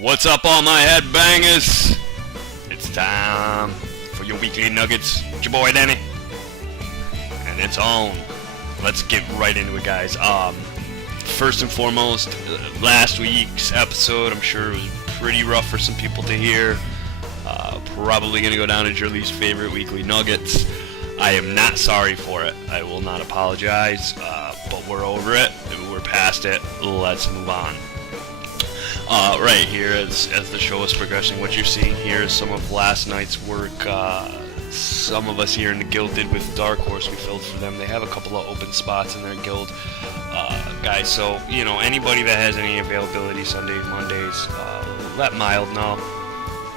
What's up, all my headbangers? It's time for your weekly nuggets. It's your boy Danny, and it's on. Let's get right into it, guys. First and foremost, last week's episode, I'm sure it was pretty rough for some people to hear. Probably gonna go down as your least favorite weekly nuggets. I am not sorry for it. I will not apologize, but we're over it. We're past it. Let's move on. Right here, as the show is progressing, what you're seeing here is some of last night's work. Some of us here in the guild did with Dark Horse. We filled for them. They have a couple of open spots in their guild, guys. So anybody that has any availability Sundays, Mondays, let Mild know,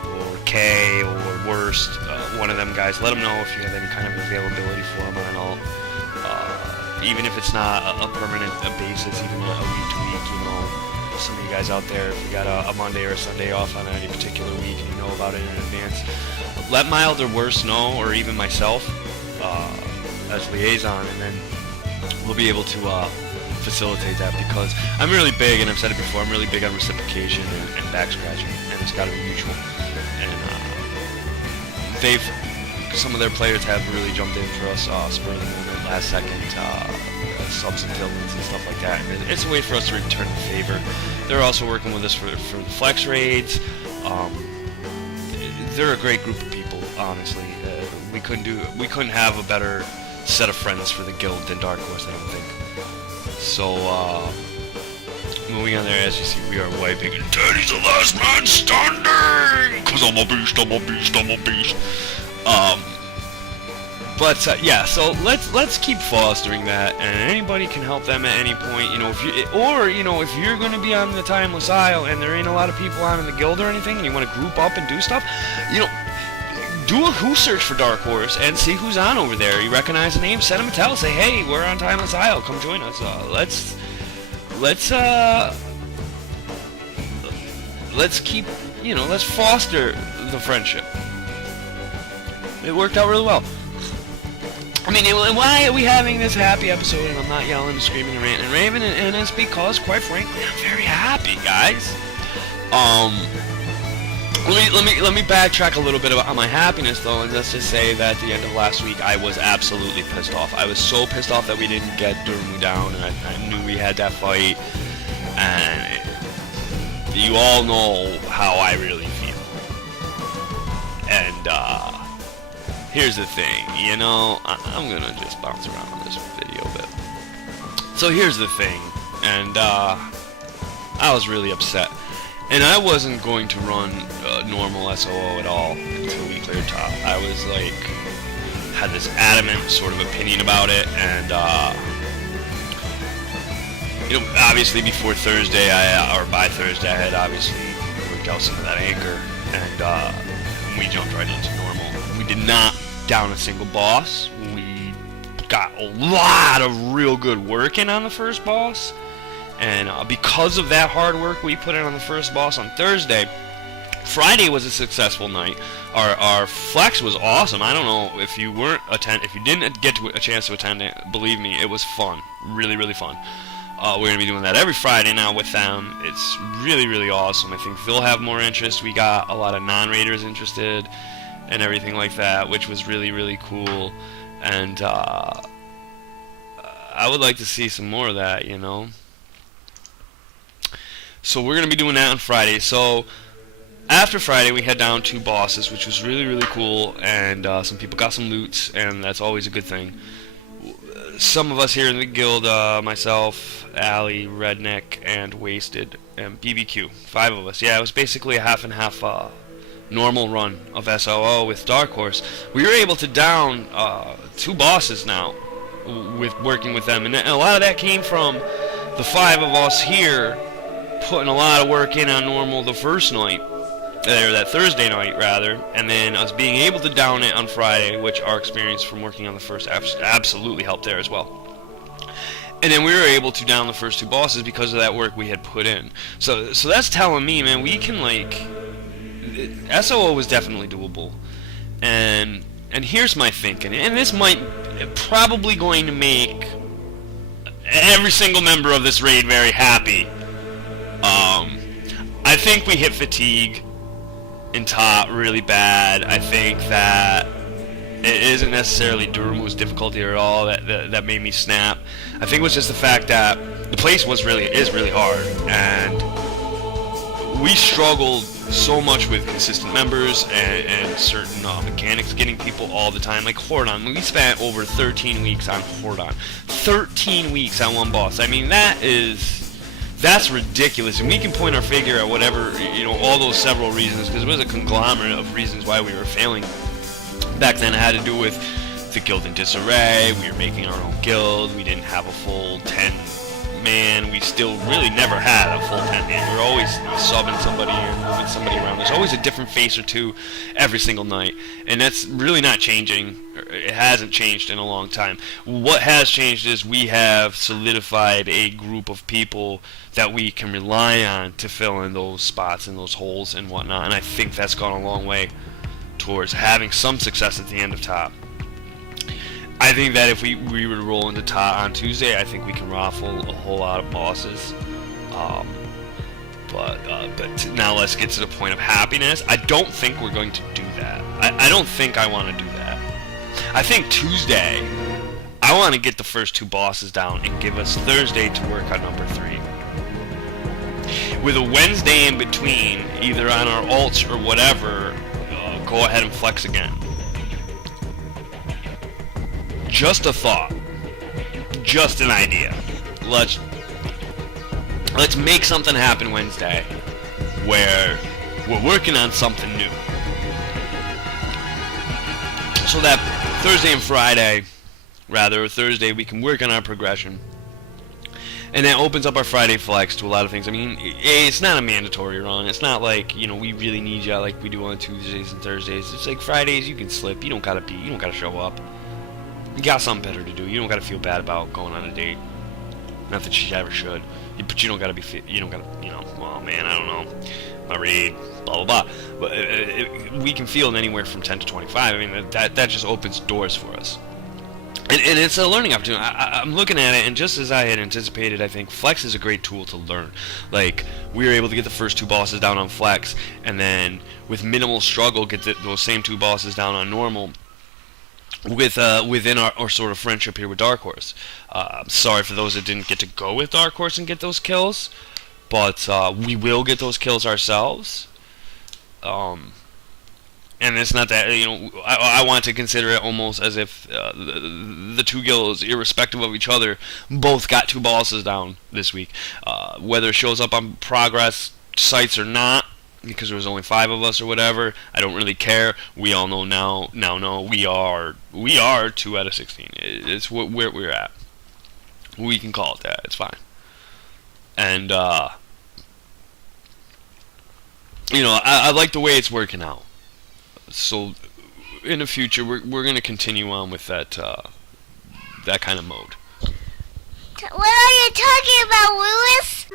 or K, or Worst, one of them guys. Let them know if you have any kind of availability for them and all. Even if it's not a permanent basis, even a week to week, some of you guys out there, if you got a Monday or a Sunday off on any particular week and you know about it in advance, let Mild or Worst know, or even myself as liaison, and then we'll be able to facilitate that, because I'm really big, and I've said it before, I'm really big on reciprocation and back scratching, and it's got to be mutual. And some of their players have really jumped in for us, spur of the moment, last second, subs and villains and stuff like that. And it's a way for us to return the favor. They're also working with us for the flex raids. They're a great group of people, honestly. We couldn't have a better set of friends for the guild than Dark Horse, I don't think. So moving on there, as you see, we are wiping, and Daddy's the last man standing, 'cause I'm a beast, I'm a beast, I'm a beast. But yeah, so let's keep fostering that, and anybody can help them at any point. If you're going to be on the Timeless Isle and there ain't a lot of people on in the guild or anything, and you want to group up and do stuff, do a who search for Dark Horse and see who's on over there. You recognize the name, send them a tell, say, hey, we're on Timeless Isle, come join us. Let's keep, let's foster the friendship. It worked out really well. I mean, why are we having this happy episode and I'm not yelling and screaming and ranting and raving? And it's because, quite frankly, I'm very happy, guys. Let me backtrack a little bit about my happiness, though, and let's just say that at the end of last week, I was absolutely pissed off. I was so pissed off that we didn't get Durmu down, and I knew we had that fight, and you all know how I really feel. And, here's the thing, I'm gonna just bounce around on this video a bit. So here's the thing, and I was really upset, and I wasn't going to run normal SOO at all until we cleared top. I was had this adamant sort of opinion about it, and obviously before Thursday, by Thursday, I had obviously worked out some of that anger, and we jumped right into normal. We did not down a single boss. We got a lot of real good work in on the first boss, and because of that hard work we put in on the first boss on Thursday, Friday was a successful night. Our flex was awesome. I don't know if you didn't get a chance to attend it, believe me, it was fun, really, really fun. We're gonna be doing that every Friday now with them. It's really, really awesome. I think they'll have more interest. We got a lot of non-raiders interested and everything like that, which was really, really cool, and I would like to see some more of that, So we're going to be doing that on Friday. So after Friday, we had down 2 bosses, which was really, really cool, and some people got some loots, and that's always a good thing. Some of us here in the guild, myself, Allie, Redneck, and Wasted, and BBQ, 5 of us. Yeah, it was basically a half and half normal run of SOO with Dark Horse. We were able to down 2 bosses now with working with them, and a lot of that came from the 5 of us here putting a lot of work in on normal the first night, or that Thursday night rather, and then us being able to down it on Friday, which our experience from working on the first absolutely helped there as well. And then we were able to down the first 2 bosses because of that work we had put in. So that's telling me, man, we can SOO was definitely doable, and here's my thinking, and this might probably going to make every single member of this raid very happy. I think we hit fatigue in top really bad. I think that it isn't necessarily Durham's difficulty at all that made me snap. I think it was just the fact that the place is really hard, and we struggled so much with consistent members and certain mechanics getting people all the time. Like Hordon, we spent over 13 weeks on Hordon. 13 weeks on one boss. I mean, that's ridiculous. And we can point our finger at whatever, all those several reasons, because it was a conglomerate of reasons why we were failing. Back then it had to do with the guild in disarray, we were making our own guild, we didn't have a full 10-man, we still really never had a full 10-man. We were always subbing somebody or moving somebody around. There's always a different face or two every single night, and that's really not changing. It hasn't changed in a long time. What has changed is we have solidified a group of people that we can rely on to fill in those spots and those holes and whatnot, and I think that's gone a long way towards having some success at the end of top. I think that if we were to roll into top on Tuesday, I think we can raffle a whole lot of bosses. But now let's get to the point of happiness. I don't think we're going to do that. I don't think I want to do that. I think Tuesday, I want to get the first 2 bosses down and give us Thursday to work on number 3. With a Wednesday in between, either on our alts or whatever, go ahead and flex again. Just a thought. Just an idea. Let's make something happen Wednesday where we're working on something new. So that Thursday and Friday, Thursday, we can work on our progression. And that opens up our Friday flex to a lot of things. I mean, it's not a mandatory run. It's not like, we really need you like we do on Tuesdays and Thursdays. It's like Fridays, you can slip. You don't gotta show up. You got something better to do. You don't gotta feel bad about going on a date. Not that you ever should. But you don't gotta well, man, I don't know. My read, blah, blah, blah. But we can feel it anywhere from 10 to 25. I mean, that just opens doors for us. And it's a learning opportunity. I'm looking at it, and just as I had anticipated, I think Flex is a great tool to learn. Like, we were able to get the first 2 bosses down on Flex, and then with minimal struggle get those same 2 bosses down on normal within our sort of friendship here with Dark Horse. Sorry for those that didn't get to go with Dark Horse and get those kills, but we will get those kills ourselves. And it's not that, I want to consider it almost as if the 2 guilds, irrespective of each other, both got 2 bosses down this week. Whether it shows up on progress sites or not, because there was only 5 of us or whatever, I don't really care. We all know now we are 2 out of 16. It's where we're at. We can call it that. It's fine. And, I like the way it's working out. So, in the future, we're going to continue on with that kind of mode. What are you talking about, Lewis?